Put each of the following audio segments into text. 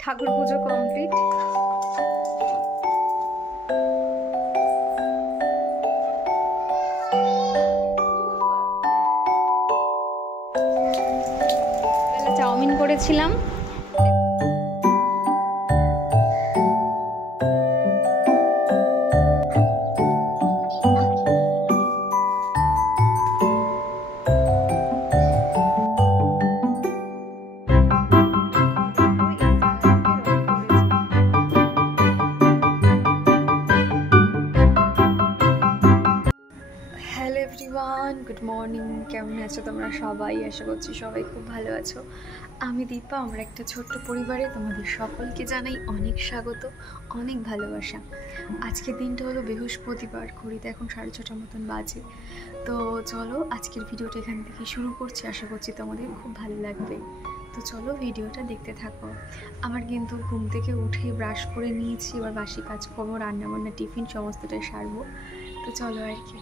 ঠাকুর পুজো complete. Chowmein করেছিলাম। Hello everyone, good morning. কেমন আছো তোমরা সবাই? আশা করছি সবাই খুব ভালো আছো। আমি দীপা। আমরা একটা ছোট্ট পরিবারে তোমাদের সকলকে জানাই অনেক স্বাগত, অনেক ভালোবাসা। আজকের দিনটা হলো বৃহস্পতিবার, ঘড়িতে এখন 6:30 মতন বাজে। তো চলো আজকের ভিডিওটা এখান থেকে শুরু করছি। আশা করছি তোমাদের খুব ভালো লাগবে। তো চলো ভিডিওটা দেখতে থাকো। আমার কিন্তু ঘুম থেকে উঠে ব্রাশ করে নিয়েছি, এবার বাসি কাজকর্ম, রান্নাবান্না, টিফিন সমস্তটাই সারবো। তো চলো আর কি।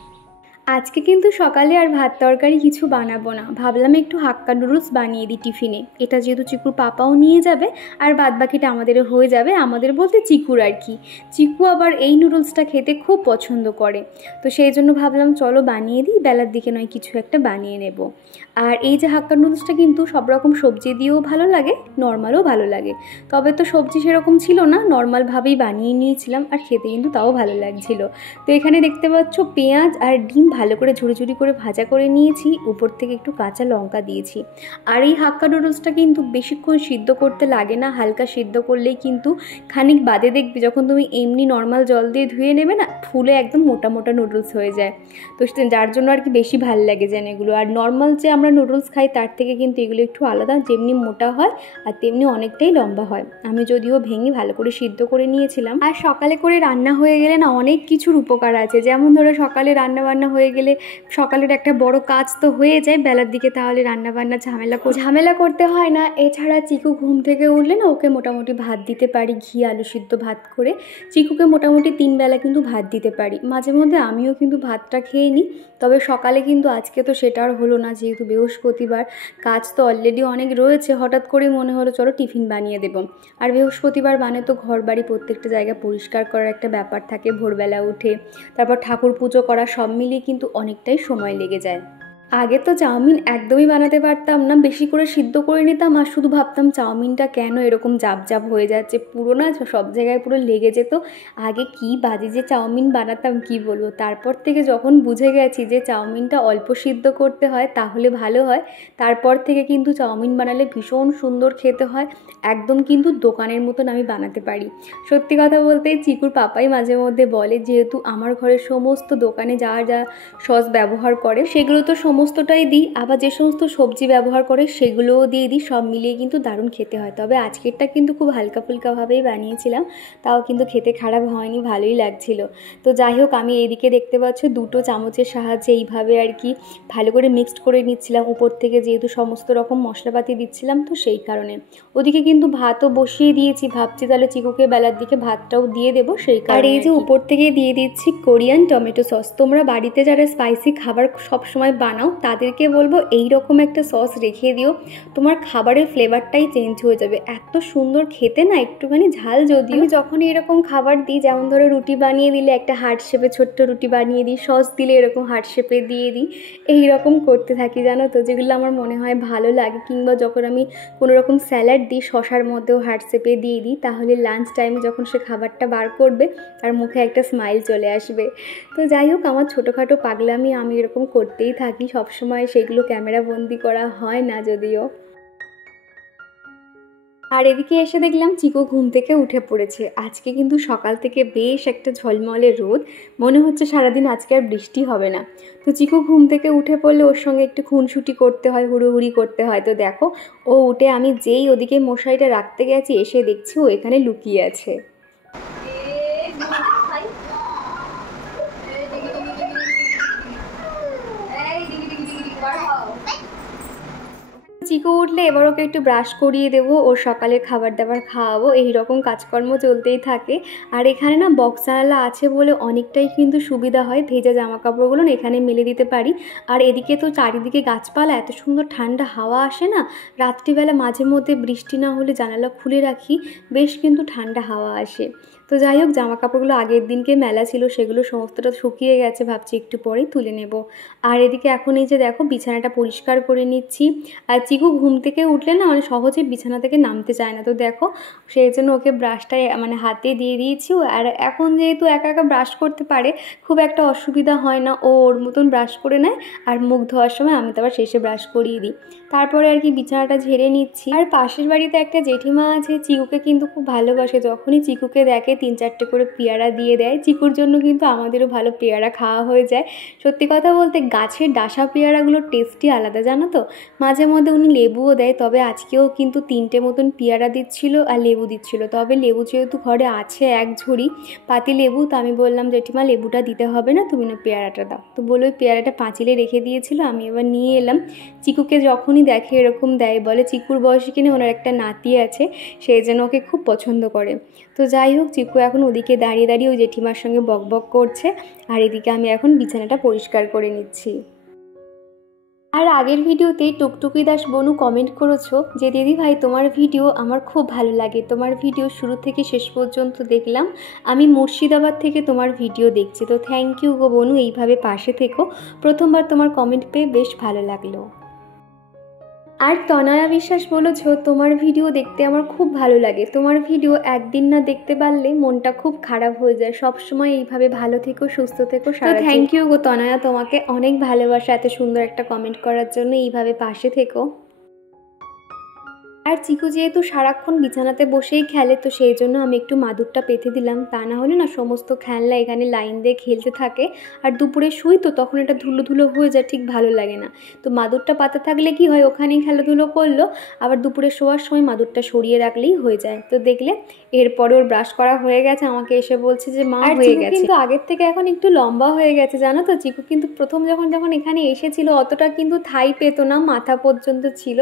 আজকে কিন্তু সকালে আর ভাত তরকারি কিছু বানাবো না, ভাবলাম একটু হাক্কা নুডলস বানিয়ে দিই টিফিনে। এটা যেহেতু চিকুর পাপাও নিয়ে যাবে আর বাদ বাকিটা আমাদেরও হয়ে যাবে, আমাদের বলতে চিকুর আর কি। চিকু আবার এই নুডলসটা খেতে খুব পছন্দ করে, তো সেই জন্য ভাবলাম চলো বানিয়ে দিই, বেলার দিকে নয় কিছু একটা বানিয়ে নেব। আর এই যে হাক্কা নুডলসটা কিন্তু সব রকম সবজি দিয়েও ভালো লাগে, নর্মালও ভালো লাগে। তবে তো সবজি সেরকম ছিল না, নর্মালভাবেই বানিয়ে নিয়েছিলাম, আর খেতে কিন্তু তাও ভালো লাগছিল। তো এখানে দেখতে পাচ্ছ পেঁয়াজ আর ডিম ভালো করে ঝুড়ি ঝুড়ি করে ভাজা করে নিয়েছি, উপর থেকে একটু কাঁচা লঙ্কা দিয়েছি। আর এই হাক্কা নুডলসটা কিন্তু বেশিক্ষণ সিদ্ধ করতে লাগে না, হালকা সিদ্ধ করলেই কিন্তু খানিক বাদে দেখবি যখন তুমি এমনি নর্মাল জল দিয়ে ধুয়ে নেবে না, ফুলে একদম মোটা মোটা নুডলস হয়ে যায়। তো যার জন্য আর কি বেশি ভালো লাগে যেন এগুলো। আর নর্মাল যে আমরা নুডলস খাই তার থেকে কিন্তু এগুলো একটু আলাদা, যেমনি মোটা হয় আর তেমনি অনেকটাই লম্বা হয়। আমি যদিও ভেঙে ভালো করে সিদ্ধ করে নিয়েছিলাম। আর সকালে করে রান্না হয়ে গেলে না অনেক কিছুর উপকার আছে, যেমন ধরো সকালে রান্না বান্না হয়ে গেলে সকালের একটা বড় কাজ তো হয়ে যায়, বেলার দিকে তাহলে রান্না বান্না ঝামেলা করতে হয় না। এছাড়া চিকু ঘুম থেকে উঠলে না ওকে মোটামুটি ভাত দিতে পারি, ঘি আলু সিদ্ধ ভাত করে। চিকুকে মোটামুটি 3 বেলা কিন্তু ভাত দিতে পারি। মাঝে মধ্যে আমিও কিন্তু ভাতটা খেয়ে নিই, তবে সকালে কিন্তু আজকে তো সেটা আর হলো না, যেহেতু বৃহস্পতিবার, কাজ তো অলরেডি অনেক রয়েছে। হঠাৎ করে মনে হলো চলো টিফিন বানিয়ে দেবো। আর বৃহস্পতিবার মানে তো ঘর বাড়ি প্রত্যেকটা জায়গা পরিষ্কার করার একটা ব্যাপার থাকে, ভোরবেলা উঠে তারপর ঠাকুর পুজো করা, সব মিলিয়ে কিন্তু অনেকটাই সময় লেগে যায়। আগে তো চাউমিন একদমই বানাতে পারতাম না, বেশি করে সিদ্ধ করে নিতাম আর শুধু ভাবতাম চাউমিনটা কেন এরকম জাপ জাপ হয়ে যাচ্ছে, পুরো না সব জায়গায় পুরো লেগে যেত। আগে কি বাজে যে চাউমিন বানাতাম কি বলবো। তারপর থেকে যখন বুঝে গেছি যে চাউমিনটা অল্প সিদ্ধ করতে হয় তাহলে ভালো হয়, তারপর থেকে কিন্তু চাউমিন বানালে ভীষণ সুন্দর খেতে হয়, একদম কিন্তু দোকানের মতন আমি বানাতে পারি। সত্যি কথা বলতে চিকুর পাপাই মাঝে মধ্যে বলে, যেহেতু আমার ঘরে সমস্ত দোকানে যা যা সস ব্যবহার করে সেগুলো তো সমস্তটাই দিই, আবার যে সমস্ত সবজি ব্যবহার করে সেগুলোও দিয়ে দিই, সব মিলিয়ে কিন্তু দারুণ খেতে হয়। তবে আজকেরটা কিন্তু খুব হালকা ফুলকাভাবেই বানিয়েছিলাম, তাও কিন্তু খেতে খারাপ হয়নি, ভালোই লাগছিল। তো যাই হোক, আমি এইদিকে দেখতে পাচ্ছ 2টো চামচের সাহায্যে এইভাবে আর কি ভালো করে মিক্সড করে নিচ্ছিলাম, উপর থেকে যেহেতু সমস্ত রকম মশলাপাতি দিচ্ছিলাম তো সেই কারণে। ওদিকে কিন্তু ভাতও বসিয়ে দিয়েছি, ভাবছি তাহলে চিকুকে বেলার দিকে ভাতটাও দিয়ে দেবো সেই কারণে। আর এই যে উপর থেকে দিয়ে দিচ্ছি কোরিয়ান টমেটো সস। তোমরা বাড়িতে যারা স্পাইসি খাবার সব সময় বানাও তাদেরকে বলবো এই রকম একটা সস রেখে দিও, তোমার খাবারের ফ্লেভারটাই চেঞ্জ হয়ে যাবে, এত সুন্দর খেতে না। একটুখানি ঝাল যদিও, যখন এরকম খাবার দিই, যেমন ধরো রুটি বানিয়ে দিলে একটা হার্ট শেপে ছোট্ট রুটি বানিয়ে দিই, সস দিলে এরকম হার্ট শেপে দিয়ে দিই, এইরকম করতে থাকি জানো তো, যেগুলো আমার মনে হয় ভালো লাগে। কিংবা যখন আমি কোনো রকম স্যালাড দিই শশার মধ্যেও হার্ট শেপে দিয়ে দিই, তাহলে লাঞ্চ টাইমে যখন সে খাবারটা বার করবে তার মুখে একটা স্মাইল চলে আসবে। তো যাই হোক, আমার ছোটোখাটো পাগলামি আমি এরকম করতেই থাকি সবসময়, সেগুলো ক্যামেরা বন্দি করা হয় না যদিও। আর এদিকে এসে দেখলাম চিকু ঘুম থেকে উঠে পড়েছে। আজকে কিন্তু সকাল থেকে বেশ একটা ঝলমলে রোদ, মনে হচ্ছে সারাদিন আজকে আর বৃষ্টি হবে না। তো চিকু ঘুম থেকে উঠে পড়লে ওর সঙ্গে একটু খুনসুটি করতে হয়, হুড়োহুড়ি করতে হয়। তো দেখো, ও উঠে আমি যেই ওদিকে মশারিটা রাখতে গেছি এসে দেখছি ও এখানে লুকিয়ে আছে। চিকু উঠলে এবার ওকে একটু ব্রাশ করিয়ে দেবো, ওর সকালের খাবার দাবার খাওয়াবো, এই রকম কাজকর্ম চলতেই থাকে। আর এখানে না বক্স জানালা আছে বলে অনেকটাই কিন্তু সুবিধা হয়, ভেজা জামা কাপড়গুলো না এখানে মেলে দিতে পারি। আর এদিকে তো চারিদিকে গাছপালা, এত সুন্দর ঠান্ডা হাওয়া আসে না, রাত্রিবেলা মাঝে মধ্যে বৃষ্টি না হলে জানালা খুলে রাখি, বেশ কিন্তু ঠান্ডা হাওয়া আসে। তো যাই হোক, জামা কাপড়গুলো আগের দিনকে মেলা ছিল, সেগুলো সমস্তটা শুকিয়ে গেছে, ভাবছি একটু পরেই তুলে নেব। আর এদিকে এখন এই যে দেখো বিছানাটা পরিষ্কার করে নিচ্ছি। আর চিকু ঘুম থেকে উঠলে না মানে সহজে বিছানা থেকে নামতে চায় না, তো দেখো সেই জন্য ওকে ব্রাশটা মানে হাতে দিয়ে দিয়েছি। আর এখন যেহেতু একা একা ব্রাশ করতে পারে, খুব একটা অসুবিধা হয় না, ও ওর মতন ব্রাশ করে নেয়। আর মুখ ধোয়ার সময় আমি তো আবার শেষে ব্রাশ করিয়ে দিই। তারপরে আর কি বিছানাটা ঝেড়ে নিচ্ছি। আর পাশের বাড়িতে একটা জেঠিমা আছে, চিকুকে কিন্তু খুব ভালোবাসে, যখনই চিকুকে দেখে 3-4টে করে পেয়ারা দিয়ে দেয়। চিকুর জন্য কিন্তু আমাদেরও ভালো পেয়ারা খাওয়া হয়ে যায়। সত্যি কথা বলতে গাছের ডাসা পেয়ারাগুলোর টেস্টই আলাদা, জানো তো। মাঝে মধ্যে উনি লেবুও দেয়, তবে আজকেও কিন্তু 3টে মতন পেয়ারা দিচ্ছিল আর লেবু দিচ্ছিল। তবে লেবু যেহেতু ঘরে আছে 1 ঝুড়ি পাতি লেবু, তো আমি বললাম জেঠিমা লেবুটা দিতে হবে না, তুমি না পেয়ারাটা দাও। তো বলে ওই পেয়ারাটা পাঁচিলে রেখে দিয়েছিল, আমি এবার নিয়ে এলাম। চিকুকে যখনই দেখে এরকম দেয়, বলে চিকুর বয়সে কিনে ওনার একটা নাতি আছে, সেই জন্য ওকে খুব পছন্দ করে। তো যাই হোক, চিকু এখন ওদিকে দাঁড়িয়ে দাঁড়িয়ে ওই জেঠিমার সঙ্গে বকবক করছে, আর এদিকে আমি এখন বিছানাটা পরিষ্কার করে নিচ্ছি। আর আগের ভিডিওতে টুকটুকি দাস বনু কমেন্ট করেছো যে দিদি ভাই তোমার ভিডিও আমার খুব ভালো লাগে, তোমার ভিডিও শুরু থেকে শেষ পর্যন্ত দেখলাম, আমি মুর্শিদাবাদ থেকে তোমার ভিডিও দেখছি। তো থ্যাংক ইউ গো বনু, এইভাবে পাশে থেকো। প্রথমবার তোমার কমেন্ট পেয়ে বেশ ভালো লাগলো। আর তনয়া বিশ্বাস বলেছো তোমার ভিডিও দেখতে আমার খুব ভালো লাগে, তোমার ভিডিও একদিন না দেখতে পারলে মনটা খুব খারাপ হয়ে যায়, সবসময় এইভাবে ভালো থেকো, সুস্থ থেকো। তো থ্যাংক ইউ গো তনয়া, তোমাকে অনেক ভালোবাসা এত সুন্দর একটা কমেন্ট করার জন্য, এইভাবে পাশে থেকো। আর চিকু যেহেতু সারাক্ষণ বিছানাতে বসেই খেলে, তো সেই জন্য আমি একটু মাদুরটা পেতে দিলাম, তা না হলে না সমস্ত খেলনা এখানে লাইন দিয়ে খেলতে থাকে। আর দুপুরে শুই তো তখন এটা ধুলো ধুলো হয়ে যায়, ঠিক ভালো লাগে না। তো মাদুরটা পাতা থাকলে কি হয়, ওখানেই খেলাধুলো করলো, আবার দুপুরে শোয়ার সময় মাদুরটা সরিয়ে রাখলেই হয়ে যায়। তো দেখলে এরপরে ওর ব্রাশ করা হয়ে গেছে, আমাকে এসে বলছে যে মা হয়ে গেছে। কিন্তু আগের থেকে এখন একটু লম্বা হয়ে গেছে, জানো তো। চিকু কিন্তু প্রথম যখন এখানে এসেছিল অতটা কিন্তু থাই পেতো না, মাথা পর্যন্ত ছিল।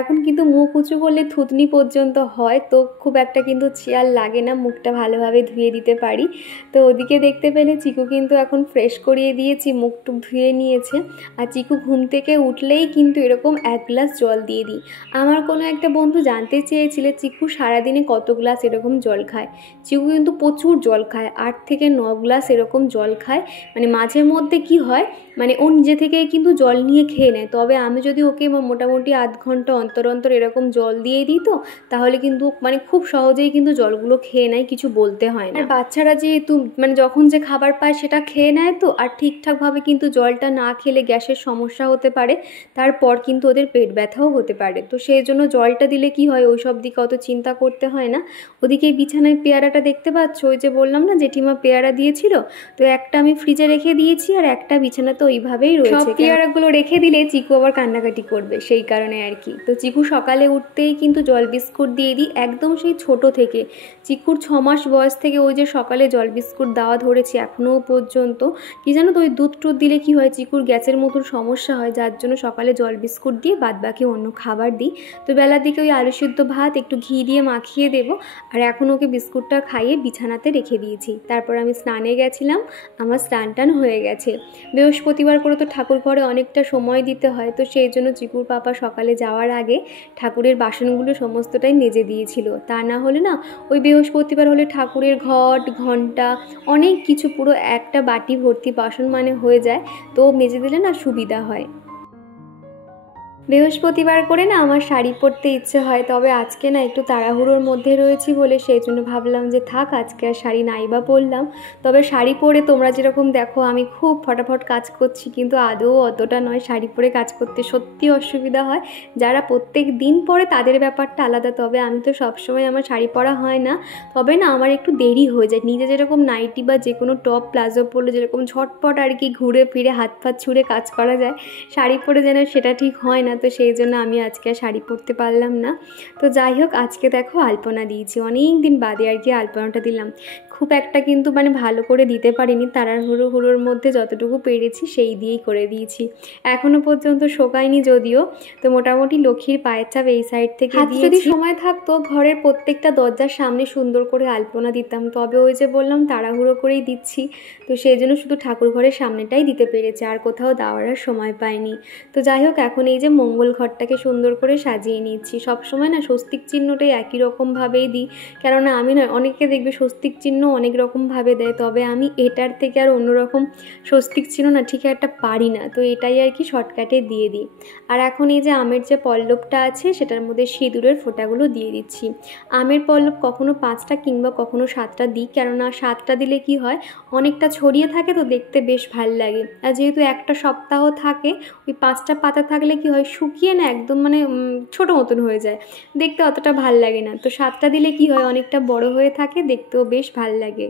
এখন কিন্তু মুখ উঁচু করলে থুতনি পর্যন্ত হয়, তো খুব একটা কিন্তু চেয়ার লাগে না, মুখটা ভালোভাবে ধুয়ে দিতে পারি। তো ওদিকে দেখতে পেলে চিকু কিন্তু এখন ফ্রেশ করিয়ে দিয়েছি, মুখ টুক ধুয়ে নিয়েছে। আর চিকু ঘুম থেকে উঠলেই কিন্তু এরকম 1 গ্লাস জল দিয়ে দিই। আমার কোনো একটা বন্ধু জানতে চেয়েছিল চিকু সারাদিনে কত গ্লাস এরকম জল খায়। চিকু কিন্তু প্রচুর জল খায়, 8 থেকে 9 গ্লাস এরকম জল খায়। মানে মাঝে মধ্যে কি হয়, মানে ও নিজে থেকে কিন্তু জল নিয়ে খেয়ে নেয়, তবে আমি যদি ওকে মোটামুটি আধ ঘন্টা অন্তর অন্তর এরকম জল দিয়ে দিই, তো তাহলে কিন্তু মানে খুব সহজেই কিন্তু জলগুলো খেয়ে নেয়, কিছু বলতে হয় না। আর বাচ্চারা যেহেতু মানে যখন যে খাবার পায় সেটা খেয়ে নেয়, তো আর ঠিকঠাকভাবে কিন্তু জলটা না খেলে গ্যাসের সমস্যা হতে পারে, তারপর কিন্তু ওদের পেট ব্যথাও হতে পারে। তো সেই জন্য জলটা দিলে কি হয়, ওই সব দিকে অত চিন্তা করতে হয় না। ওদিকে বিছানায় পেয়ারাটা দেখতে পাচ্ছ, ওই যে বললাম না জেঠিমা পেয়ারা দিয়েছিল, তো একটা আমি ফ্রিজে রেখে দিয়েছি আর একটা বিছানাতে ওইভাবেই রয়েছে। সব পেয়ারাগুলো রেখে দিলে চিকু আবার কান্নাকাটি করবে, সেই কারণে আর কি। তো চিকু সকালে উঠতেই কিন্তু জল বিস্কুট দিয়ে দিই, একদম সেই ছোট থেকে। চিকুর 6 মাস বয়স থেকে ওই যে সকালে জল বিস্কুট দেওয়া ধরেছি এখনও পর্যন্ত। কি জানো তো, ওই দুধ টুধ দিলে কি হয়, চিকুর গ্যাসের মতন সমস্যা হয়, যার জন্য সকালে জল বিস্কুট দিয়ে বাদবাকি অন্য খাবার দিই। তো বেলার দিকে ওই আলু সিদ্ধ ভাত একটু ঘি দিয়ে মাখিয়ে দেবো, আর এখন ওকে বিস্কুটটা খাইয়ে বিছানাতে রেখে দিয়েছি। তারপর আমি স্নানে গেছিলাম, আমার স্নান টান হয়ে গেছে। বৃহস্পতিবার করে তো ঠাকুর ঘরে অনেকটা সময় দিতে হয়, তো সেই জন্য চিকুর পাপা সকালে যাওয়ার আগে ঠাকুরের বাসনগুলো সমস্তটাই মেজে দিয়েছিল। তা না হলে না ওই বৃহস্পতিবার হলে ঠাকুরের ঘট ঘণ্টা অনেক কিছু পুরো একটা বাটি ভর্তি বাসন মানে হয়ে যায়, তো মেজে দিলে না সুবিধা হয়। বৃহস্পতিবার করে না আমার শাড়ি পরতে ইচ্ছে হয়, তবে আজকে না একটু তাড়াহুড়োর মধ্যে রয়েছি বলে সেই জন্য ভাবলাম যে থাক, আজকে আর শাড়ি নাইবা পরলাম। তবে শাড়ি পরে তোমরা যেরকম দেখো আমি খুব ফটাফট কাজ করছি, কিন্তু আদৌ অতটা নয়। শাড়ি পরে কাজ করতে সত্যি অসুবিধা হয়, যারা প্রত্যেক দিন পরে তাদের ব্যাপারটা আলাদা, তবে আমি তো সবসময় আমার শাড়ি পরা হয় না। তবে না আমার একটু দেরি হয়ে যায়, নিজে যেরকম নাইটি বা যে কোনো টপ প্লাজো পরলে যেরকম ঝটপট আর কি ঘুরে ফিরে হাত ফাত ছুঁড়ে কাজ করা যায়, শাড়ি পরে যেন সেটা ঠিক হয় না। তো সেই জন্য আমি আজকে আর শাড়ি পরতে পারলাম না। তো যাই হোক, আজকে দেখো আলপনা দিয়েছি, অনেক দিন বাদে আর কি আলপনাটা দিলাম। খুব একটা কিন্তু মানে ভালো করে দিতে পারিনি, তাড়াহুড়োর মধ্যে যতটুকু পেরেছি সেই দিয়েই করে দিয়েছি। এখনও পর্যন্ত শোকায়নি যদিও। তো মোটামুটি লক্ষ্মীর পায়ের ছাপ এই সাইড থেকে দিয়েছি। যদি সময় থাকতো ঘরের প্রত্যেকটা দরজার সামনে সুন্দর করে আলপনা দিতাম, তবে ওই যে বললাম তাড়াহুড়ো করেই দিচ্ছি, তো সেই জন্য শুধু ঠাকুর ঘরের সামনেটাই দিতে পেরেছে, আর কোথাও দেওয়ার আর সময় পাইনি। তো যাই হোক, এখন এই যে মঙ্গল ঘরটাকে সুন্দর করে সাজিয়ে নিচ্ছি। সবসময় না স্বস্তিক চিহ্নটাই একই রকমভাবেই দিই, কেননা আমি না অনেকে দেখবে স্বস্তিক চিহ্ন অনেক রকমভাবে দেয়, তবে আমি এটার থেকে আর অন্যরকম স্বস্তিক চিহ্ন না ঠিক একটা পারি না, তো এটাই আর কি শর্টকাটে দিয়ে দিই। আর এখন এই যে আমের যে পল্লবটা আছে সেটার মধ্যে সিঁদুরের ফোঁটাগুলো দিয়ে দিচ্ছি। আমের পল্লব কখনো 5টা কিংবা কখনো 7টা দিই, কেননা 7টা দিলে কি হয় অনেকটা ছড়িয়ে থাকে, তো দেখতে বেশ ভাল লাগে। আর যেহেতু একটা সপ্তাহ থাকে, ওই 5টা পাতা থাকলে কি হয় শুকিয়ে না একদম মানে ছোটো মতন হয়ে যায়, দেখতে অতটা ভাল লাগে না। তো 7টা দিলে কি হয় অনেকটা বড় হয়ে থাকে, দেখতেও বেশ ভাল লাগে।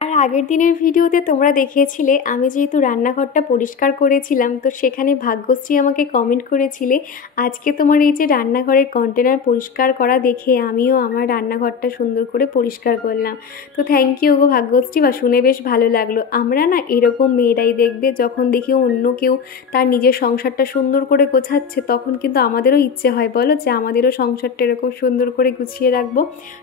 আর আগের দিনের ভিডিওতে তোমরা দেখিয়েছিলে আমি যেহেতু রান্নাঘরটা পরিষ্কার করেছিলাম, তো সেখানে ভাগ্যশ্রী আমাকে কমেন্ট করেছিলে আজকে তোমার এই যে রান্নাঘরের কন্টেনার পরিষ্কার করা দেখে আমিও আমার রান্নাঘরটা সুন্দর করে পরিষ্কার করলাম। তো থ্যাংক ইউ গো ভাগ্যশ্রী, বা শুনে বেশ ভালো লাগলো। আমরা না এরকম মেয়েরাই দেখবে যখন দেখি অন্য কেউ তার নিজের সংসারটা সুন্দর করে গোছাচ্ছে, তখন কিন্তু আমাদেরও ইচ্ছে হয় বলো যে আমাদেরও সংসারটা এরকম সুন্দর করে গুছিয়ে রাখবো।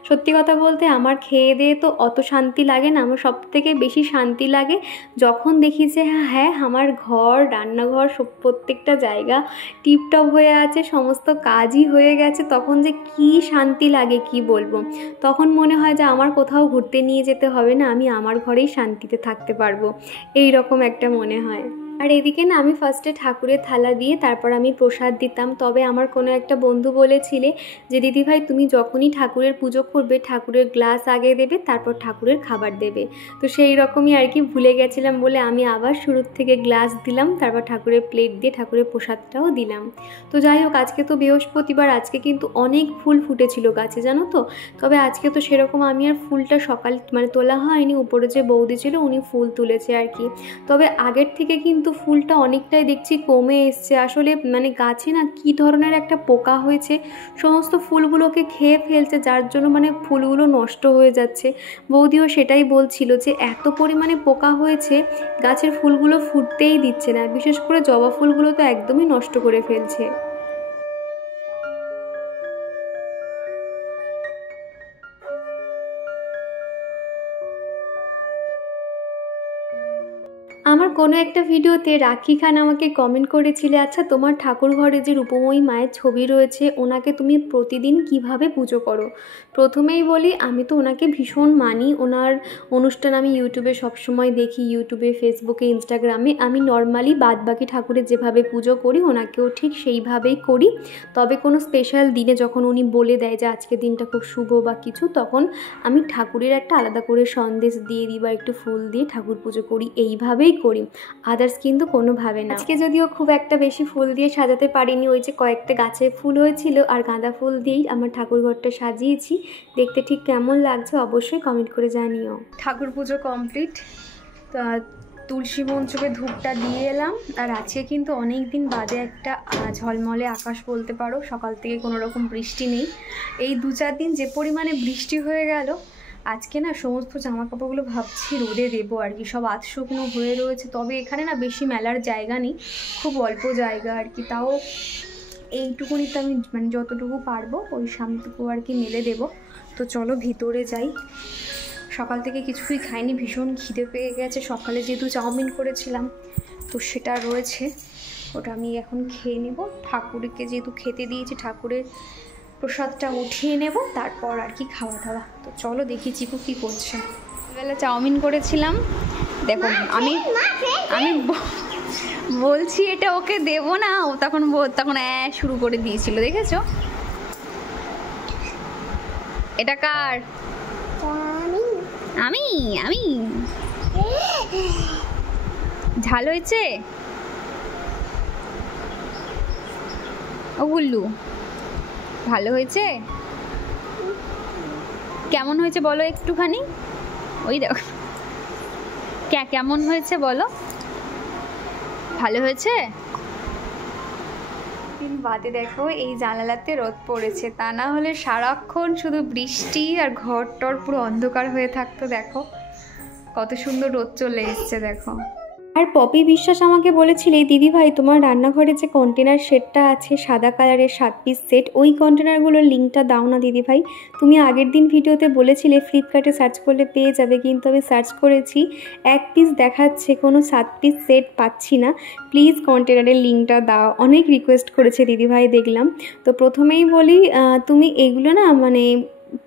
সত্যি কথা বলতে আমার খেয়ে দিয়ে তো অত শান্তি লাগে না, আমার সবথেকে বেশি শান্তি লাগে যখন দেখি যে হ্যাঁ আমার ঘর রান্নাঘর সব প্রত্যেকটা জায়গা টিপটপ হয়ে আছে, সমস্ত কাজই হয়ে গেছে, তখন যে কি শান্তি লাগে কি বলবো। তখন মনে হয় যে আমার কোথাও ঘুরতে নিয়ে যেতে হবে না, আমি আমার ঘরেই শান্তিতে থাকতে পারবো, এই রকম একটা মনে হয়। আর এদিকে না আমি ফার্স্টে ঠাকুরের থালা দিয়ে তারপর আমি প্রসাদ দিতাম, তবে আমার কোনো একটা বন্ধু বলেছিলে যে দিদিভাই তুমি যখনই ঠাকুরের পুজো করবে ঠাকুরের গ্লাস আগে দেবে তারপর ঠাকুরের খাবার দেবে, তো সেই রকমই আর কি ভুলে গেছিলাম বলে আমি আবার শুরুর থেকে গ্লাস দিলাম, তারপর ঠাকুরের প্লেট দিয়ে ঠাকুরের প্রসাদটাও দিলাম। তো যাই হোক, আজকে তো বৃহস্পতিবার, আজকে কিন্তু অনেক ফুল ফুটেছিল গাছে জানো তো, তবে আজকে তো সেরকম আমি আর ফুলটা সকাল মানে তোলা হয়নি, উপরে যে বৌদি ছিল উনি ফুল তুলেছে আর কি। তবে আগের থেকে কিন্তু ফুলটা অনেকটাই দেখছি কমে এসছে, আসলে মানে গাছে না কি ধরনের একটা পোকা হয়েছে, সমস্ত ফুলগুলোকে খেয়ে ফেলছে, যার জন্য মানে ফুলগুলো নষ্ট হয়ে যাচ্ছে। বৌদিও সেটাই বলছিল যে এত পরিমাণে পোকা হয়েছে গাছের ফুলগুলো ফুটতেই দিচ্ছে না, বিশেষ করে জবা ফুলগুলো তো একদমই নষ্ট করে ফেলছে। আমার কোনো একটা ভিডিওতে রাখি খান আমাকে কমেন্ট করেছিলে আচ্ছা তোমার ঠাকুর ঘরে যে রূপময়ী মায়ের ছবি রয়েছে ওনাকে তুমি প্রতিদিন কিভাবে পুজো করো। প্রথমেই বলি আমি তো ওনাকে ভীষণ মানি, ওনার অনুষ্ঠান আমি ইউটিউবে সবসময় দেখি, ইউটিউবে ফেসবুকে ইনস্টাগ্রামে আমি নর্মালি বাদবাকি ঠাকুরের যেভাবে পুজো করি ওনাকেও ঠিক সেইভাবেই করি। তবে কোনো স্পেশাল দিনে যখন উনি বলে দেয় যে আজকে দিনটা খুব শুভ বা কিছু, তখন আমি ঠাকুরের একটা আলাদা করে সন্দেশ দিয়ে দিই বা একটু ফুল দিয়ে ঠাকুর পুজো করি, এইভাবেই করি, আদার্স কিন্তু কোনোভাবে না। আজকে যদিও খুব একটা বেশি ফুল দিয়ে সাজাতে পারিনি, ওই যে কয়েকটা গাছে ফুল হয়েছিল আর গাঁদা ফুল দিয়েই আমার ঠাকুর ঘরটা সাজিয়েছি। দেখতে ঠিক কেমন লাগছে অবশ্যই কমেন্ট করে জানিও। ঠাকুর পুজো কমপ্লিট, তো তুলসী মঞ্চকে ধূপটা দিয়ে এলাম। আর আজকে কিন্তু অনেক দিন বাদে একটা ঝলমলে আকাশ বলতে পারো, সকাল থেকে কোনো রকম বৃষ্টি নেই। এই 2-4 দিন যে পরিমাণে বৃষ্টি হয়ে গেল, আজকে না সমস্ত জামা কাপড়গুলো ভাবছি রোদে দেবো আর কি, সব আধ শুকনো হয়ে রয়েছে। তবে এখানে না বেশি মেলার জায়গা নেই, খুব অল্প জায়গা আর কি, তাও এইটুকুনিতে আমি মানে যতটুকু পারবো ওই সামটুকু আর কি মেলে দেবো। তো চলো ভিতরে যাই। সকাল থেকে কিছুই খাইনি, ভীষণ খিদে পেয়ে গেছে, সকালে যেহেতু চাউমিন করেছিলাম তো সেটা রয়েছে, ওটা আমি এখন খেয়ে নেব। ঠাকুরকে যেহেতু খেতে দিয়েছি ঠাকুরের প্রসাদটা উঠিয়ে নেব, তারপর আর কি খাওয়া দাওয়া। তো চলো দেখি চিকু কী করছে। বেলা চাউমিন করেছিলাম, দেখো আমি বলছি এটা ওকে দেবো না, ও তখন শুরু করে দিয়েছিল, দেখেছো? এটা কার? আমি আমি ঝাল হয়েছে ও গুল্লু? ভালো হয়েছে? কেমন হয়েছে বলো একটুখানি, ওই দেখো কেমন হয়েছে বলো, ভালো হয়েছে? দিন বাদে দেখো এই জানালাতে রোদ পড়েছে, তা না হলে সারাক্ষণ শুধু বৃষ্টি আর ঘর টর পুরো অন্ধকার হয়ে থাকতো। দেখো কত সুন্দর রোদ চলে এসছে দেখো। আর পপি বিশ্বাস আমাকে বলেছিলে, দিদিভাই তোমার রান্নাঘরে যে কন্টেনার সেটটা আছে সাদা কালারের 7 পিস সেট, ওই কন্টেনারগুলোর লিঙ্কটা দাও না দিদিভাই। তুমি আগের দিন ভিডিওতে বলেছিলে ফ্লিপকার্টে সার্চ করলে পেয়ে যাবে, কিন্তু আমি সার্চ করেছি 1 পিস দেখাচ্ছে, কোনো 7 পিস সেট পাচ্ছি না। প্লিজ কন্টেনারের লিঙ্কটা দাও, অনেক রিকোয়েস্ট করেছে দিদিভাই দেখলাম। তো প্রথমেই বলি তুমি এগুলো না মানে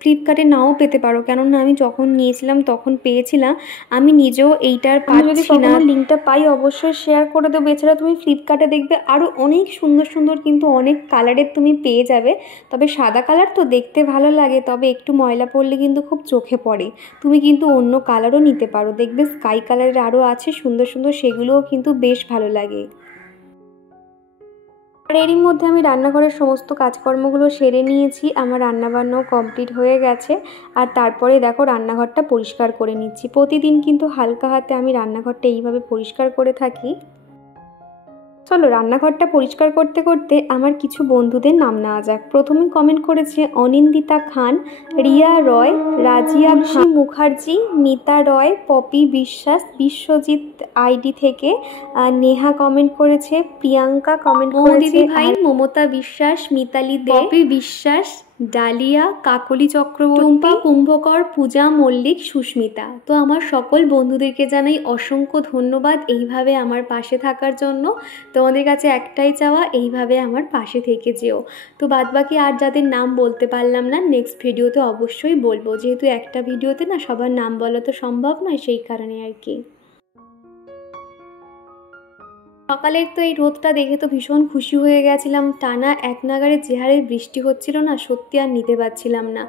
ফ্লিপকার্টে নাও পেতে পারো, কেননা আমি যখন নিয়েছিলাম তখন পেয়েছিলাম। আমি নিজেও এইটার পাচ্ছি না, লিঙ্কটা পাই অবশ্যই শেয়ার করে দেবো। এছাড়া তুমি ফ্লিপকার্টে দেখবে আরও অনেক সুন্দর সুন্দর কিন্তু অনেক কালারের তুমি পেয়ে যাবে। তবে সাদা কালার তো দেখতে ভালো লাগে, তবে একটু ময়লা পড়লে কিন্তু খুব চোখে পড়ে। তুমি কিন্তু অন্য কালারও নিতে পারো, দেখবে স্কাই কালারের আরও আছে সুন্দর সুন্দর, সেগুলোও কিন্তু বেশ ভালো লাগে। আর এরই মধ্যে আমি রান্নাঘরের সমস্ত কাজকর্মগুলো সেরে নিয়েছি, আমার রান্নাবান্নাও কমপ্লিট হয়ে গেছে। আর তারপরে দেখো রান্নাঘরটা পরিষ্কার করে নিচ্ছি। প্রতিদিন কিন্তু হালকা হাতে আমি রান্নাঘরটা এইভাবে পরিষ্কার করে থাকি। চলো রান্নাঘরটা পরিষ্কার করতে করতে আমার কিছু বন্ধুদের নাম নেওয়া যাক। প্রথমে কমেন্ট করেছে অনিন্দিতা খান, রিয়া রয়, রাজিয়া মুখার্জি, মিতা রয়, পপি বিশ্বাস, বিশ্বজিৎ আইডি থেকে নেহা কমেন্ট করেছে, প্রিয়াঙ্কা কমেন্ট করেছে, ভাই মমতা বিশ্বাস, মিতালি দে, পপি বিশ্বাস, ডালিয়া, কাকলি চক্রবর্তী, টুম্পা কুম্ভকর, পূজা মল্লিক, সুস্মিতা। তো আমার সকল বন্ধুদেরকে জানাই অসংখ্য ধন্যবাদ এইভাবে আমার পাশে থাকার জন্য। তোমাদের কাছে একটাই চাওয়া, এইভাবে আমার পাশে থেকে যেও। তো বাদবাকি আর যাদের নাম বলতে পারলাম না, নেক্সট ভিডিওতে অবশ্যই বলবো, যেহেতু একটা ভিডিওতে না সবার নাম বলা তো সম্ভব নয়, সেই কারণে আর কি। সকালের তো এই রোদটা দেখে তো ভীষণ খুশি হয়ে গেছিলাম। টানা এক নাগাড়ে যে হারে বৃষ্টি হচ্ছিল না, সত্যি আর নিতে পারছিলাম না।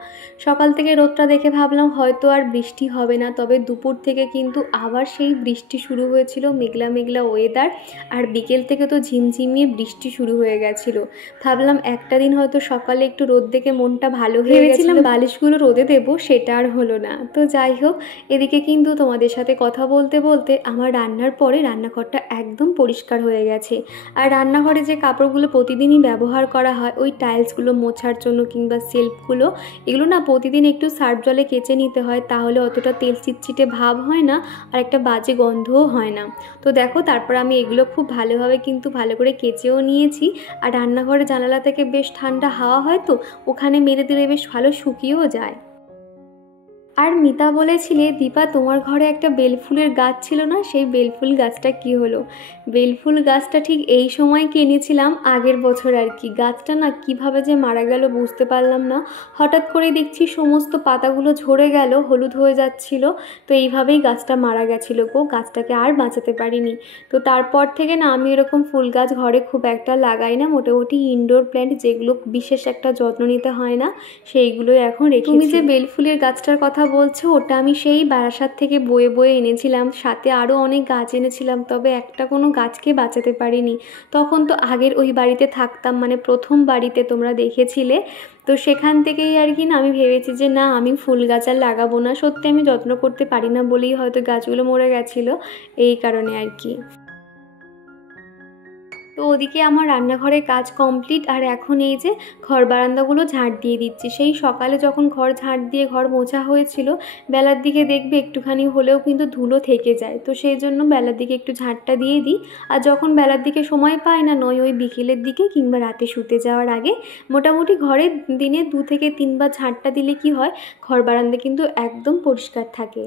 সকাল থেকে রোদটা দেখে ভাবলাম হয়তো আর বৃষ্টি হবে না, তবে দুপুর থেকে কিন্তু আবার সেই বৃষ্টি শুরু হয়েছিল, মেঘলা মেঘলা ওয়েদার। আর বিকেল থেকে তো ঝিমঝিমিয়ে বৃষ্টি শুরু হয়ে গেছিল। ভাবলাম একটা দিন হয়তো সকালে একটু রোদ দেখে মনটা ভালো হয়ে গেছিলাম, বালিশগুলো রোদে দেবো, সেটা আর হলো না। তো যাই হোক, এদিকে কিন্তু তোমাদের সাথে কথা বলতে বলতে আমার রান্নার পরে রান্নাঘরটা একদম পরিষ্কার হয়ে গেছে। আর রান্নাঘরে যে কাপড়গুলো প্রতিদিনই ব্যবহার করা হয়, ওই টাইলসগুলো মোছার জন্য কিংবা সেলফগুলো, এগুলো না প্রতিদিন একটু সার্ফ জলে কেচে নিতে হয়, তাহলে অতটা তেল চিটচিটে ভাব হয় না, আর একটা বাজে গন্ধও হয় না। তো দেখো তারপর আমি এগুলো খুব ভালোভাবে কিন্তু ভালো করে কেচেও নিয়েছি। আর রান্নাঘরে জানালা থেকে বেশ ঠান্ডা হাওয়া হয়, তো ওখানে মেরে দিলে বেশ ভালো শুকিয়েও যায়। আর মিতা বলেছিলে, দীপা তোমার ঘরে একটা বেলফুলের গাছ ছিল না, সেই বেলফুল গাছটা কি হলো? বেলফুল গাছটা ঠিক এই সময় কিনেছিলাম, আগের বছর আর কি। গাছটা না কিভাবে যে মারা গেল বুঝতে পারলাম না। হঠাৎ করে দেখছি সমস্ত পাতাগুলো ঝরে গেল, হলুদ হয়ে যাচ্ছিল। তো এইভাবেই গাছটা মারা গেছিলো গো, গাছটাকে আর বাঁচাতে পারিনি। তো তারপর থেকে না আমি এরকম ফুল গাছ ঘরে খুব একটা লাগাই না, মোটামুটি ইনডোর প্ল্যান্ট যেগুলো বিশেষ একটা যত্ন নিতে হয় না, সেইগুলোই এখন রেখেছি। তুমি যে বেলফুলের গাছটার কথা বলছো, ওটা আমি সেই বারাসাত থেকে বয়ে বয়ে এনেছিলাম, সাথে আরও অনেক গাছ এনেছিলাম, তবে একটা কোনো গাছকে বাঁচাতে পারিনি। তখন তো আগের ওই বাড়িতে থাকতাম, মানে প্রথম বাড়িতে তোমরা দেখেছিলে। তো সেখান থেকেই আর কি না আমি ভেবেছি যে না, আমি ফুল গাছ আর লাগাবো না। সত্যি আমি যত্ন করতে পারি না বলেই হয়তো গাছগুলো মরে গেছিলো, এই কারণে আর কি। তো ওদিকে আমার রান্নাঘরের কাজ কমপ্লিট, আর এখন এই যে ঘর বারান্দাগুলো ঝাঁট দিয়ে দিচ্ছি। সেই সকালে যখন ঘর ঝাঁট দিয়ে ঘর মোছা হয়েছিল, বেলার দিকে দেখবে একটুখানি হলেও কিন্তু ধুলো থেকে যায়, তো সেই জন্য বেলার দিকে একটু ঝাঁটটা দিয়ে দিই। আর যখন বেলার দিকে সময় পাই না, নয় ওই বিকেলের দিকে কিংবা রাতে শুতে যাওয়ার আগে মোটামুটি ঘরে দিনে 2 থেকে 3 বার ঝাঁটটা দিলে কি হয়, ঘর বারান্দা কিন্তু একদম পরিষ্কার থাকে।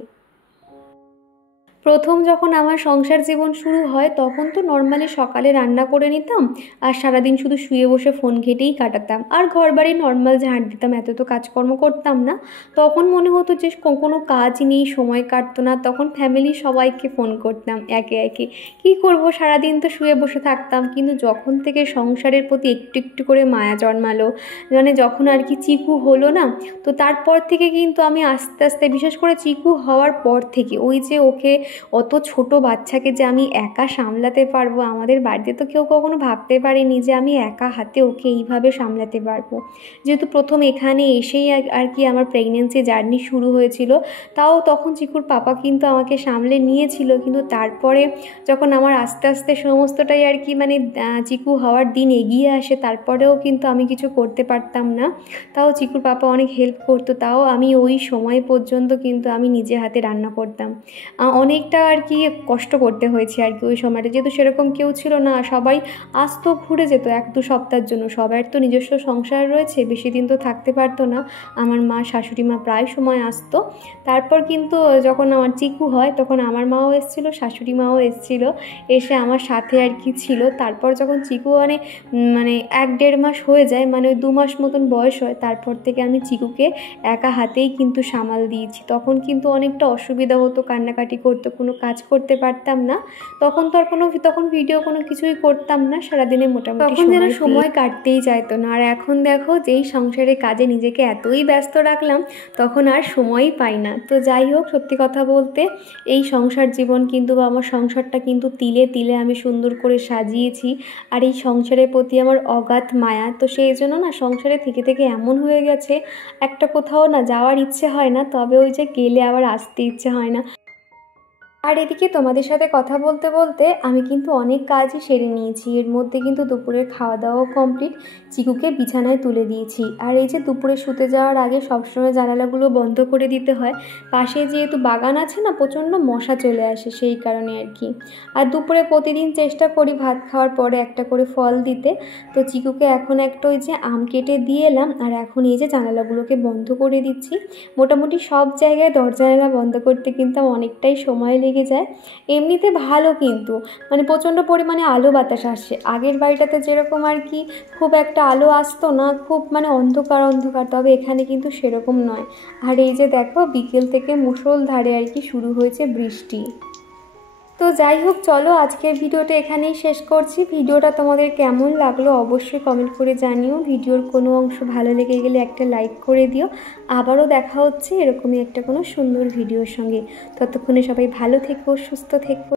প্রথম যখন আমার সংসার জীবন শুরু হয়, তখন তো নর্মালি সকালে রান্না করে নিতাম, আর সারাদিন শুধু শুয়ে বসে ফোন ঘেঁটেই কাটাতাম, আর ঘর বাড়ি নর্মাল ঝাঁট দিতাম, এত তো কাজকর্ম করতাম না। তখন মনে হতো যে কোনো কাজ নেই, সময় কাটতো না। তখন ফ্যামিলির সবাইকে ফোন করতাম একে একে, কী করবো, সারাদিন তো শুয়ে বসে থাকতাম। কিন্তু যখন থেকে সংসারের প্রতি একটু একটু করে মায়া জন্মালো, মানে যখন আর কি চিকু হলো না, তো তারপর থেকে কিন্তু আমি আস্তে আস্তে, বিশেষ করে চিকু হওয়ার পর থেকে, ওই যে ওকে অত ছোট বাচ্চাকে যে আমি একা সামলাতে পারবো, আমাদের বাড়িতে তো কেউ কখনো ভাবতে পারেনি যে আমি একা হাতে ওকে এইভাবে সামলাতে পারবো। যেহেতু প্রথম এখানে এসেই আর কি আমার প্রেগনেন্সি জার্নি শুরু হয়েছিল, তাও তখন চিকুর পাপা কিন্তু আমাকে সামলে নিয়েছিল। কিন্তু তারপরে যখন আমার আস্তে আস্তে সমস্তটাই আর কি মানে চিকু হওয়ার দিন এগিয়ে আসে, তারপরেও কিন্তু আমি কিছু করতে পারতাম না। তাও চিকুর পাপা অনেক হেল্প করতো, তাও আমি ওই সময় পর্যন্ত কিন্তু আমি নিজে হাতে রান্না করতাম। অনেকটা আর কি কষ্ট করতে হয়েছে আর কি ওই সময়টা, যেহেতু সেরকম কেউ ছিল না, সবাই আসতো ঘুরে যেত 1-2 সপ্তাহের জন্য। সবার তো নিজস্ব সংসার রয়েছে, বেশি দিন তো থাকতে পারতো না। আমার মা, শাশুড়ি মা প্রায় সময় আসতো। তারপর কিন্তু যখন আমার চিকু হয় তখন আমার মাও এসেছিলো, শাশুড়ি মাও এসেছিলো, এসে আমার সাথে আর কি ছিল। তারপর যখন চিকু মানে 1-1.5 মাস হয়ে যায়, মানে ওই 2 মাস মতন বয়স হয়, তারপর থেকে আমি চিকুকে একা হাতেই কিন্তু সামাল দিয়েছি। তখন কিন্তু অনেকটা অসুবিধা হতো, কান্নাকাটি করতো, কোনো কাজ করতে পারতাম না। তখন তো আর তখন ভিডিও কোনো কিছুই করতাম না, সারাদিনে মোটামুটি তখন যেন সময় কাটতেই চাইতো না। আর এখন দেখো যেই সংসারের কাজে নিজেকে এতই ব্যস্ত রাখলাম, তখন আর সময়ই পাই না। তো যাই হোক, সত্যি কথা বলতে এই সংসার জীবন কিন্তু বা আমার সংসারটা কিন্তু তিলে তিলে আমি সুন্দর করে সাজিয়েছি। আর এই সংসারের প্রতি আমার অগাধ মায়া, তো সেই জন্য না সংসারে থেকে থেকে এমন হয়ে গেছে একটা কোথাও না যাওয়ার ইচ্ছে হয় না, তবে ওই যে গেলে আবার আসতে ইচ্ছে হয় না। আর এদিকে তোমাদের সাথে কথা বলতে বলতে আমি কিন্তু অনেক কাজই সেরে নিয়েছি। এর মধ্যে কিন্তু দুপুরের খাওয়া দাওয়াও কমপ্লিট, চিকুকে বিছানায় তুলে দিয়েছি। আর এই যে দুপুরে শুতে যাওয়ার আগে সবসময় জানালাগুলো বন্ধ করে দিতে হয়, পাশে যেহেতু বাগান আছে না, প্রচণ্ড মশা চলে আসে, সেই কারণে আর কি। আর দুপুরে প্রতিদিন চেষ্টা করি ভাত খাওয়ার পরে একটা করে ফল দিতে। তো চিকুকে এখন একটা ওই যে আম কেটে দিয়ে এলাম, আর এখন এই যে জানালাগুলোকে বন্ধ করে দিচ্ছি। মোটামুটি সব জায়গায় দরজা জানালা বন্ধ করতে কিন্তু অনেকটাই সময় লেগে যায়। এমনিতে ভালো, কিন্তু মানে প্রচণ্ড পরিমাণে আলো বাতাস আসছে। আগের বাড়িটাতে যেরকম আর কি খুব একটা আলো আসতো না, খুব মানে অন্ধকার অন্ধকার, তবে এখানে কিন্তু সেরকম নয়। আর এই যে দেখো বিকেল থেকে মুষলধারে আর কি শুরু হয়েছে বৃষ্টি। তো যাই হোক, চলো আজকের ভিডিওটা এখানেই শেষ করছি। ভিডিওটা তোমাদের কেমন লাগলো অবশ্যই কমেন্ট করে জানিও। ভিডিওর কোনো অংশ ভালো লেগে গেলে একটা লাইক করে দিও। আবারও দেখা হচ্ছে এরকমই একটা কোনো সুন্দর ভিডিওর সঙ্গে। ততক্ষণে সবাই ভালো থেকো, সুস্থ থেকো।